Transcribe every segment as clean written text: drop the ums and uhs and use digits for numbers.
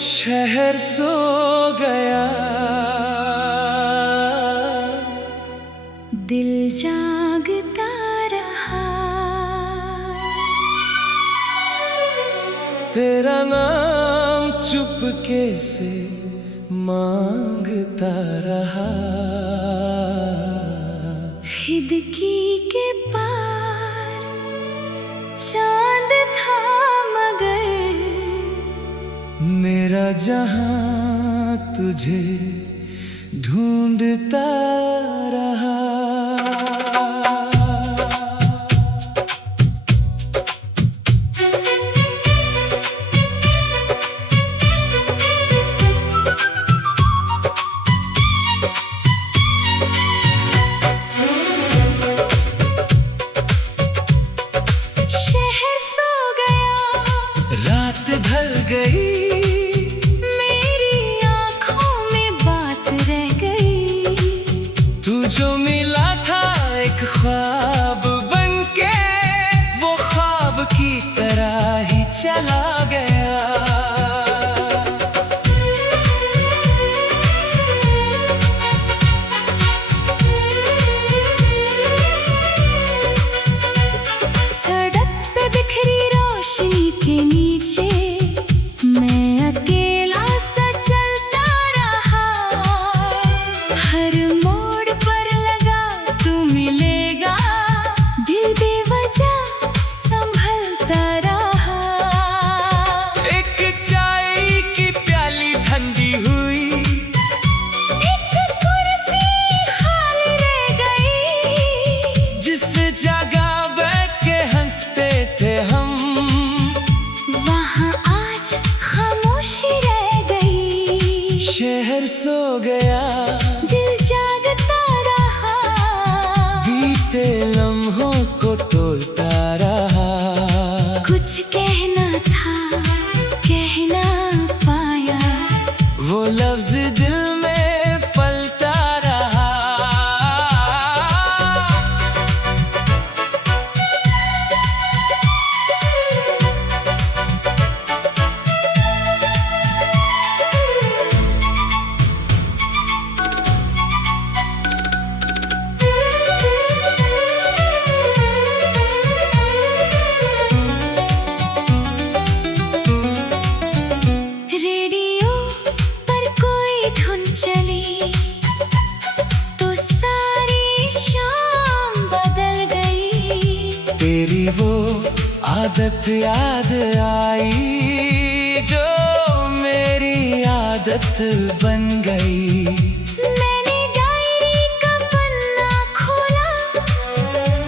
शहर सो गया, दिल जागता रहा। तेरा नाम चुपके से मांगता रहा। खिड़की के पार चांद था मगर मेरा जहां तुझे ढूंढता रहा। शहर सो गया, रात ढल गई, मेरी आंखों में बात रह गई। तू जो मिला था एक ख्वाब बनके, वो ख्वाब की तरह ही चला गया। सड़क पे बिखरी रोशनी के नीचे मैं अकेला सा चलता रहा। हर मोड़ पर लगा तू मिलेगा, दिल बेवजह संभलता रहा। एक चाय की प्याली ठंडी हुई, एक कुर्सी खाली रह गई, जिस जगह बैठ के हंसते थे हम, वहाँ आज खामोशी रह गई। शहर सो गया, दिल जागता रहा, बीते लम्हों को तोलता रहा। कुछ कहना था कह ना पाया, वो लफ्ज दिल में पलता रहा। रेडियो पर कोई धुन चली तो सारी शाम बदल गई। तेरी वो आदत याद आई, जो मेरी आदत बन गई। मैंने डायरी का पन्ना खोला,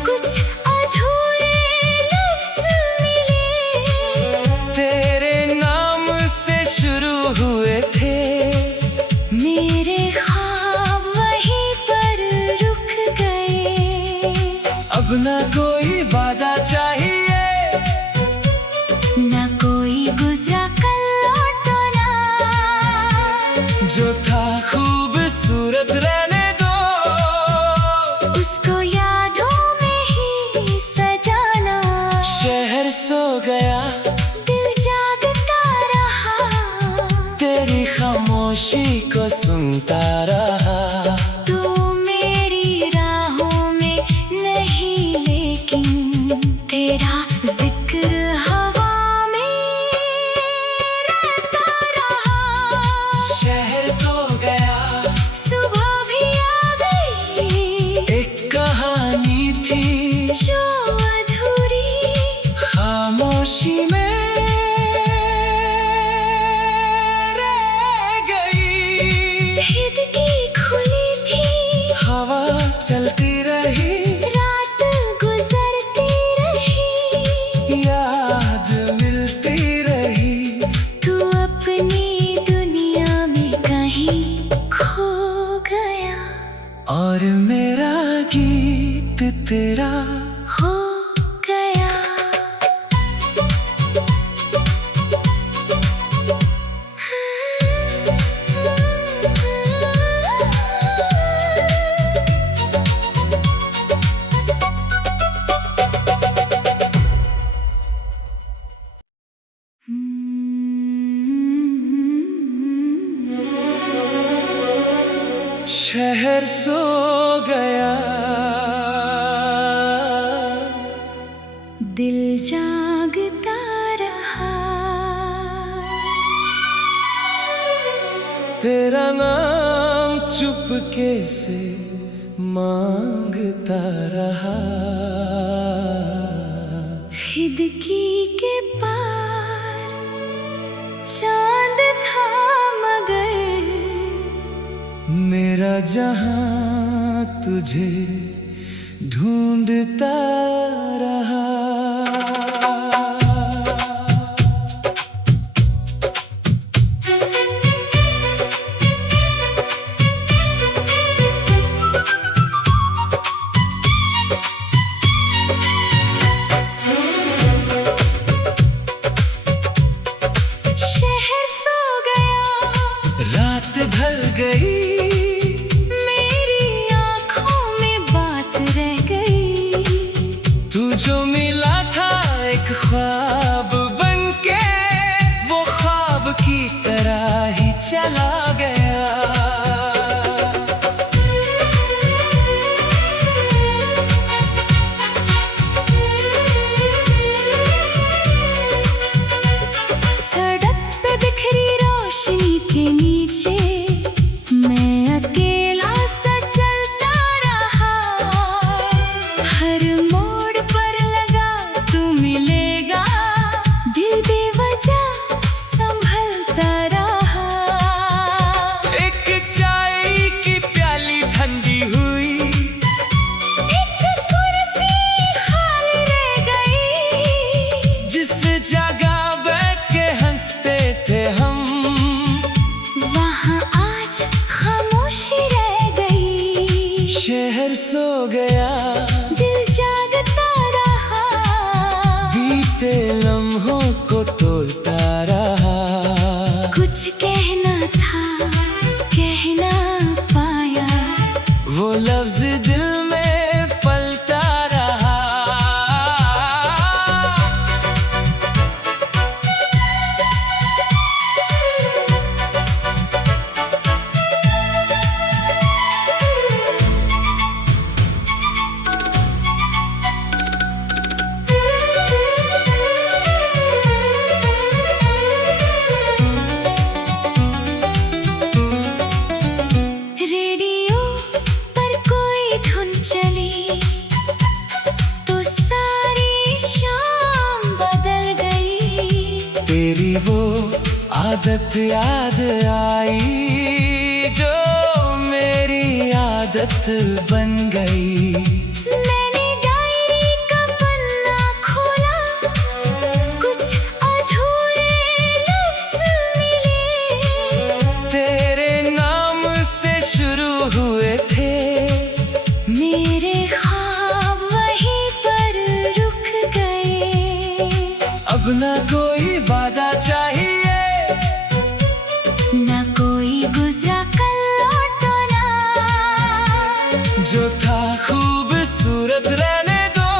कुछ अधूरे लफ्ज मिले। तेरे नाम से शुरू हुए थे, मेरे ख्वाब वहीं पर रुक गए। अब ना कोई वादा चाहिए, ना कोई गुजरा कल लौटना। जो था खूबसूरत रहने दो, उसको यादों में ही सजाना। शहर सो गया, दिल जागता रहा, तेरी खामोशी को सुनता रहा। तू मेरी राहों में नहीं लेकिन तेरा जिक्र हवा में रहता रहा। शहर सो गया, सुबह भी आ गई, एक कहानी थी जो अधूरी खामोशी में रह गई। खिड़की शहर सो गया, दिल जागता रहा। तेरा नाम चुपके से मांगता रहा। खिड़की के पार चांद था मगर मेरा जहां तुझे ढूंढता रहा। शहर सो गया, रात ढल गई, मेरी आंखों में बात रह गई। तू जो मिला था एक ख्वाब बनके, वो ख्वाब की तरह ही चला गया। सड़क पे बिखरी रोशनी के नीचे मैं अकेला सा चलता रहा। हर मोड़ पर लगा तू मिलेगा, दिल बेवजह संभलता रहा। एक चाय की प्याली ठंडी हुई, एक कुर्सी खाली रह गई, जिस जगह बैठ के हंसते थे हम, वहाँ आज खामोशी रह गई। शहर सो गया, दिल जागता रहा। बीते लम्हों को तोलता रहा। कुछ कहना था, कह ना पाया, वो लफ्ज दिल में पलता रहा। रेडियो पर कोई धुन चली तो सारी शाम बदल गई। तेरी वो आदत याद आई, जो मेरी आदत बन गई। मैंने डायरी का पन्ना खोला, कुछ अधूरे लफ्ज मिले। तेरे नाम से शुरू हुए थे, मेरे ख्वाब वहीं पर रुक गए। अब ना कोई वादा चाहिए, ना कोई गुजरा कल लौटाना। जो था खूबसूरत रहने दो,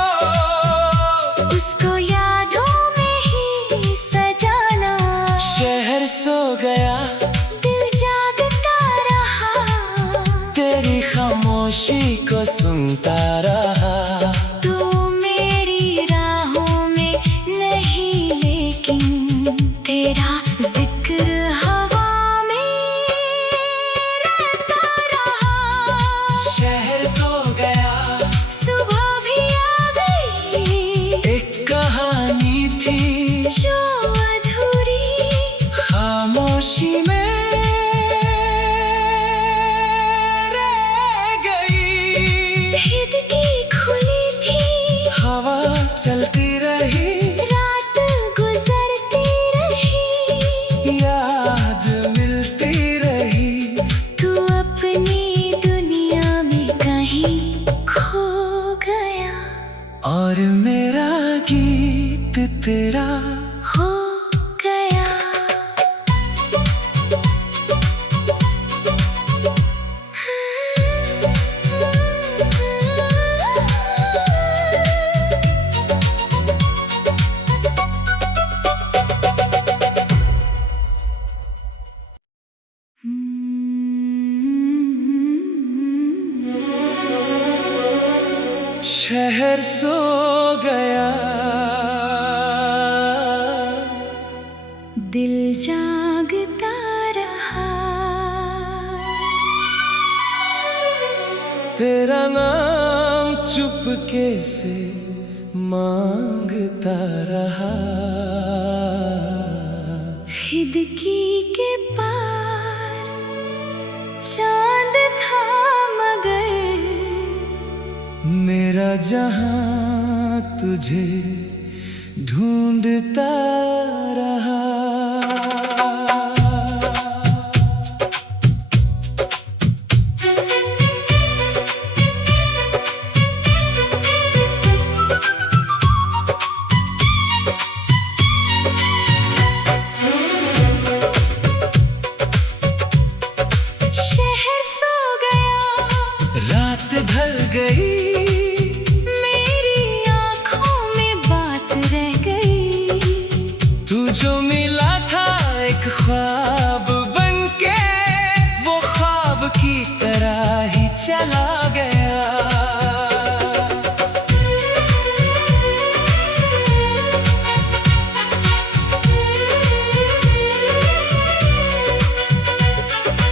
उसको यादों में ही सजाना। शहर सो गया, दिल जागता रहा। तेरी खामोशी को सुनता रहा। तू मेरी राहों में नहीं, लेकिन तेरा जिक्र हवा में रहता रहा। शहर सो गया, सुबह भी आ गई, एक कहानी थी जो अधूरी खामोशी में रह गई। खिड़की खुली थी, हवा चलती रही, रात गुजरती रही। याद मिलती रही। तू अपनी दुनिया में कहीं खो गया, और मेरा गीत तेरा हो गया। शहर सो गया, दिल जागता रहा। तेरा नाम चुपके से मांगता रहा। खिड़की के पार चांद था मगर मेरा जहां तुझे ढूंढता रहा। शहर सो गया, रात ढल गई, मेरी आँखों में बात रह गई। तू जो मिला था एक ख्वाब बनके, वो ख्वाब की तरह ही चला गया।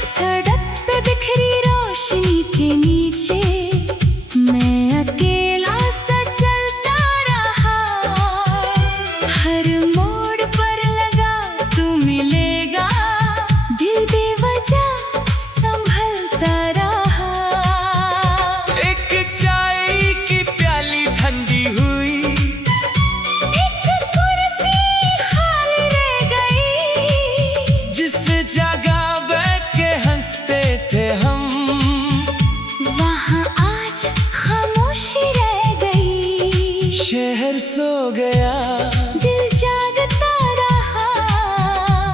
सड़क पे बिखरी रोशनी के नीचे मैं अकेला सा चलता रहा। हर मोड़ पर लगा तू मिलेगा, दिल बेवजह संभलता रहा। एक चाय की प्याली ठंडी हुई, एक कुर्सी खाली रह गई, जिस जगह बैठ के हंसते थे हम, वहाँ आज खामोशी रह गई। शहर सो गया, दिल जागता रहा।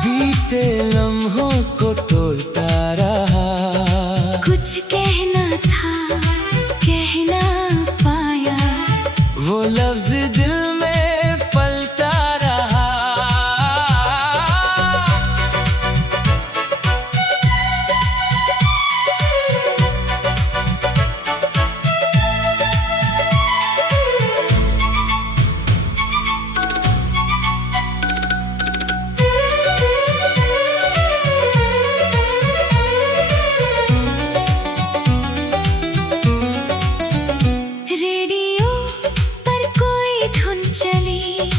बीते लम्हों को तोलता रहा। कुछ कहना था, कह ना पाया, वो लफ्ज दिल में पलता रहा। रेडियो पर कोई धुन चली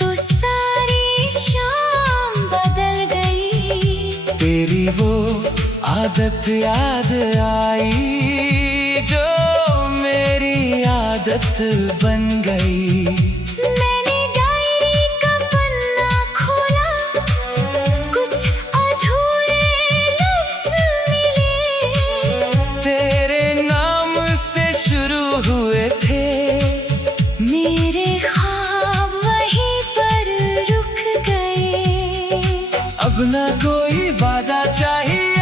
तो सारी शाम बदल गई। तेरी वो आदत याद आई, जो मेरी आदत बन गई। मैंने डायरी का पन्ना खोला, कुछ अधूरे लफ्ज मिले। तेरे नाम से शुरू हुए थे, मेरे ख्वाब वहीं पर रुक गए। अब ना कोई वादा चाहिए,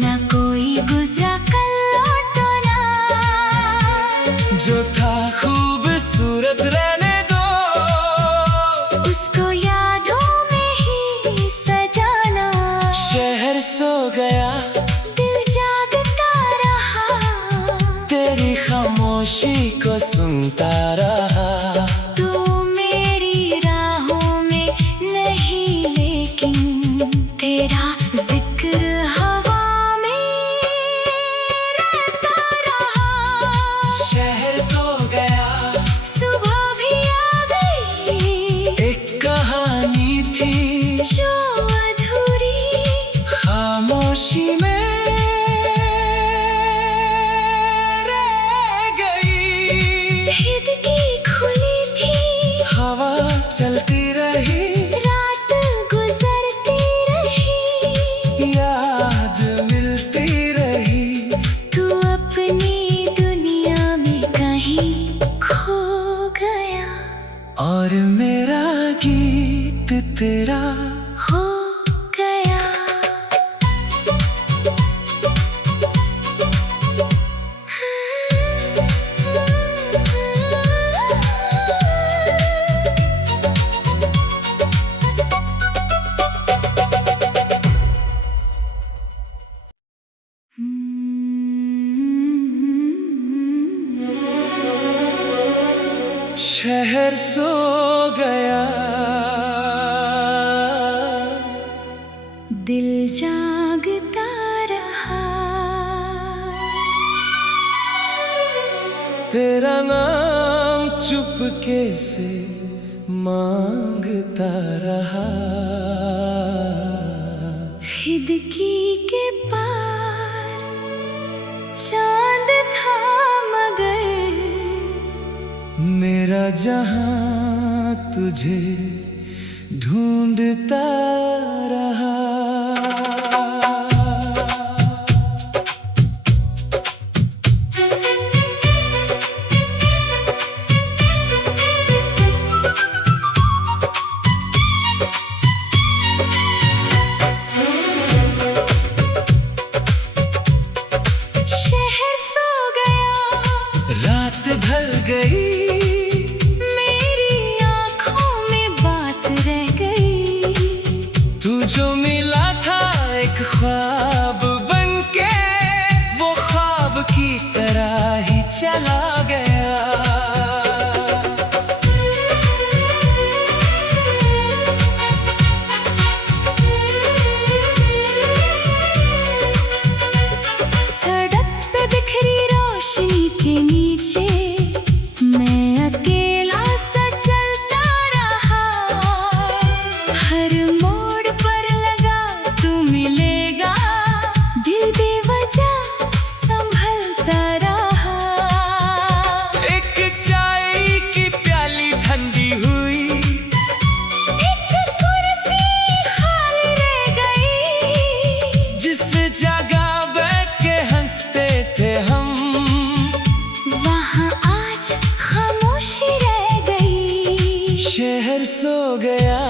ना कोई गुजरा कल लौटना। जो था खूबसूरत रहने दो, उसको यादों में ही सजाना। शहर सो गया, दिल जागता रहा। तेरी खामोशी को सुनता रहा। तू मेरी राहों में नहीं, लेकिन तेरा जिक्र हवा में रहता रहा। शहर सो गया, सुबह भी आ गई, एक कहानी थी जो अधूरी खामोशी में रह गई। खिड़की खुली थी, हवा चलती रही, रात गुजरती रही, याद मिलती रही। तू अपनी दुनिया में कहीं खो गया। और मेरा गीत तेरा हो गया। शहर सो गया, दिल जागता रहा। तेरा नाम चुपके से मांगता रहा। खिड़की के पार चांद था मगर मेरा जहां तुझे ढूंढता रहा। शहर सो गया, रात ढल गई, मेरी आंखों में बात रह गई। तू जो मिला था एक ख्वाब बनके, वो ख्वाब की तरह ही चला गया। सड़क पे बिखरी रोशनी के नीचे मैं अकेला सा चलता रहा। हर मोड़ पर लगा तू मिलेगा, दिल बेवजह संभलता रहा। एक चाय की प्याली ठंडी हुई, एक कुर्सी खाली रह गई, जिस जगह बैठ के हंसते थे हम, वहाँ आज खामोशी रह गई। शहर सो गया,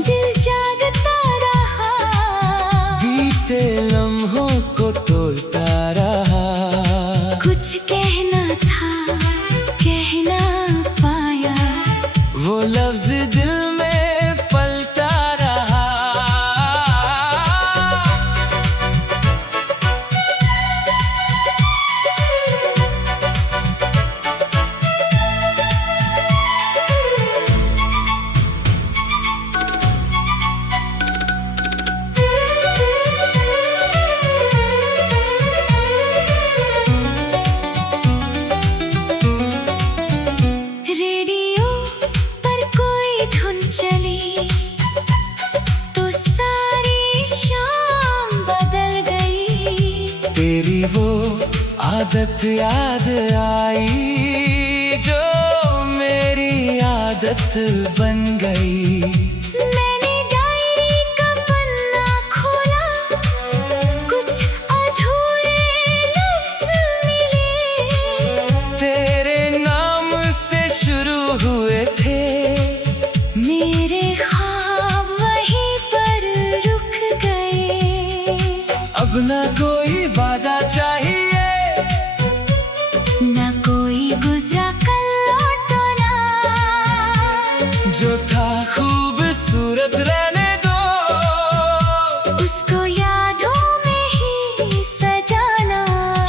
दिल जागता रहा। बीते लम्हों को तोलता रहा। कुछ कहना था, कह ना पाया, वो लफ्ज दिल में पलता रहा। रेडियो पर कोई धुन चली तो सारी शाम बदल गई। तेरी वो आदत याद आई, जो मेरी आदत बन गई। मैंने डायरी का पन्ना खोला, कुछ अधूरे लफ्ज मिले। तेरे नाम से शुरू हुए थे, मेरे ख्वाब वहीं पर रुक गए। अब ना कोई वादा चाहिए, ना कोई गुजरा कल लौटना। जो था खूबसूरत रहने दो, उसको यादों में ही सजाना।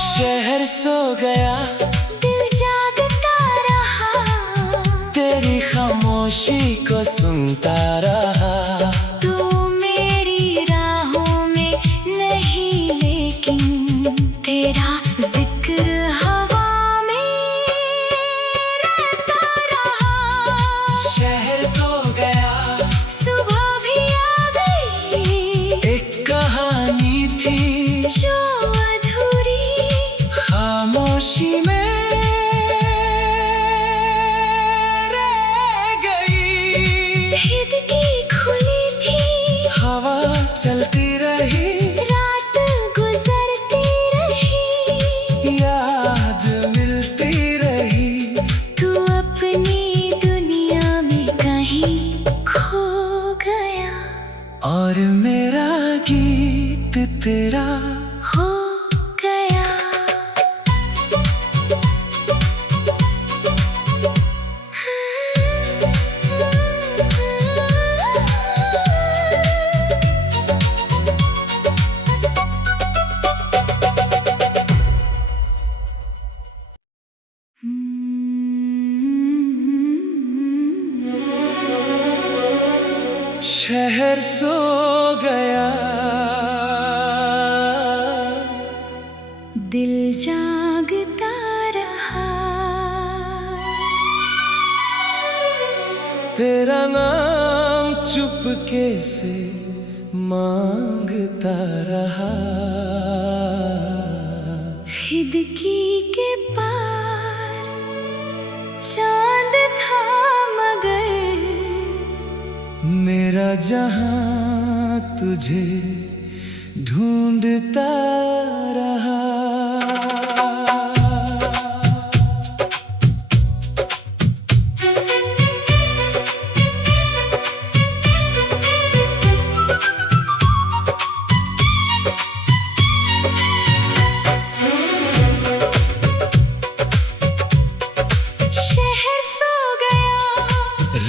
शहर सो गया, दिल जागता रहा। तेरी खामोशी को सुनता रहा। तू मेरी राहों में नहीं, लेकिन तेरा जिक्र हवा में रहता रहा। शहर सो गया, सुबह भी आ गई, एक कहानी थी जो अधूरी खामोशी में रह गई। खिड़की खुली थी, हवा चलती रही, रात गुजरती रही, याद मिलती रही। तू अपनी दुनिया में कहीं खो गया। और मेरा गीत तेरा हो गया। शहर सो गया, दिल जागता रहा। तेरा नाम चुपके से मांगता रहा। खिड़की के पार चांद था मगर मेरा जहां तुझे ढूंढता रहा। शहर सो गया,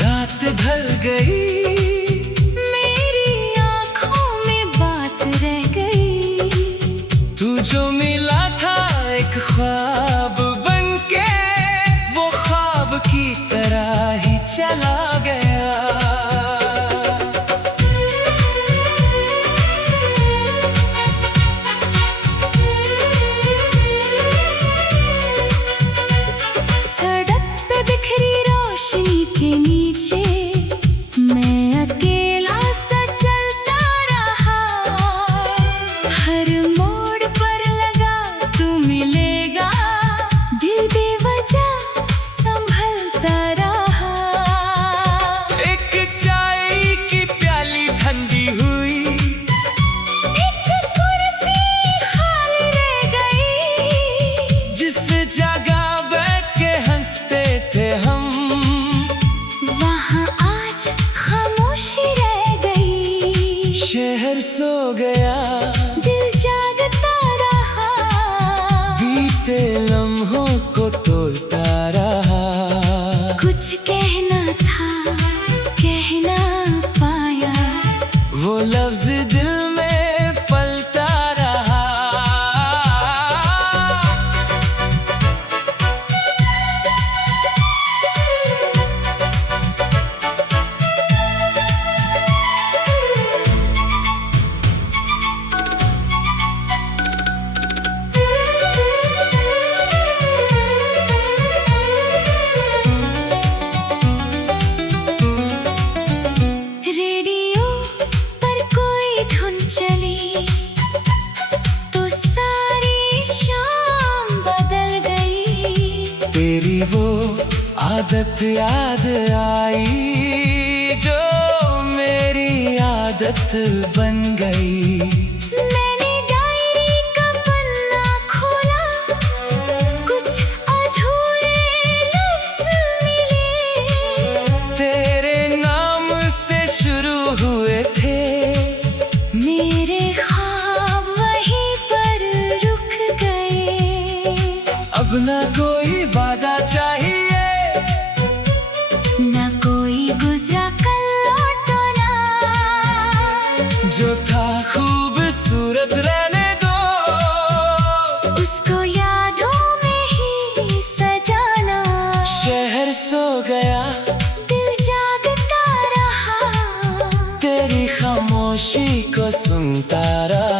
रात ढल गई, मेरी आंखों में बात रह गई। तू जो मिला था एक ख्वाब बनके, वो ख्वाब की तरह ही चला गया। सड़क पे बिखरी रोशनी के नीचे मैं अकेला सा चलता रहा। हर मोड़ पर लगा तू मिलेगा, दिल बेवजह संभलता रहा। एक चाय की प्याली ठंडी हुई, एक कुर्सी खाली रह गई, जिस जगह बैठ के हंसते थे हम, वहाँ आज खामोशी रह गई। शहर सो गया, दिल जागता रहा, बीते लम्हों को तोलता रहा। कुछ कहना था कह ना पाया, वो लफ्ज दिल में पलता रहा। रेडियो पर कोई धुन चली तो सारी शाम बदल गई। तेरी वो आदत याद आई जो मेरी आदत बन गई। मैंने डायरी का पन्ना खोला, कुछ अधूरे लफ्ज मिले। तेरे नाम से शुरू हुए थे, मेरे ख्वाब वहीं पर रुक गए। अब ना कोई वादा चाहिए, ना कोई गुजरा कल लौटना, जो था खूबसूरत रहने दो। उसको यादों में ही सजाना। शहर सो गया, दिल जागता रहा, तेरी खामोशी को सुनता रहा।